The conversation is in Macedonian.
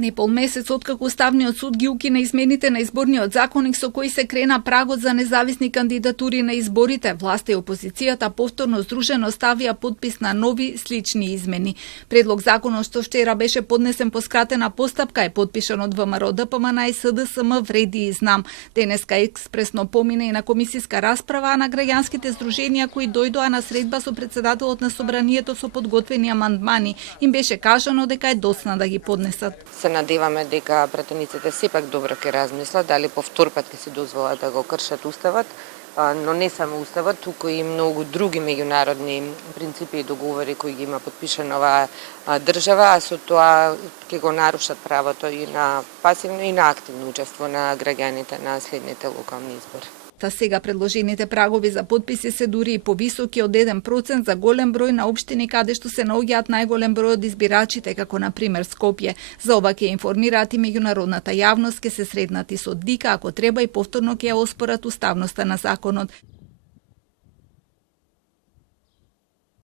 Непол месец откако Уставниот суд ги укина измените на изборниот законник со кои се крена прагот за независни кандидатури на изборите, власта и опозицијата повторно здружено ставија подпис на нови слични измени. Предлог законот што вчера беше поднесен по скратена постапка е подпишан од ВМРО, ДПМН и СДСМ вреди и знам. Денеска експресно помине и на комисиска расправа, а на граѓанските здруженија кои дојдоа на средба со председателот на собранието со подготвени амандмани, им беше кажано дека е доцна да ги поднесат. Се надеваме дека пратениците сепак добро ќе размислат дали повтор пат ќе се дозволат да го кршат уставот, но не само уставот, туку и многу други меѓународни принципи и договори кои ги има подпишано оваа држава, а со тоа ќе го нарушат правото и на пасивно и на активно учество на граѓаните на следните локални избори. Та сега предложените прагови за подписи се дури и повисоки од 1% за голем број на општини каде што се наоѓаат најголем број од избирачите, како на пример Скопје. За ова ќе информираат и меѓународната јавност, ќе се среднат и со ДИКА, ако треба и повторно ќе ја оспорат уставноста на законот.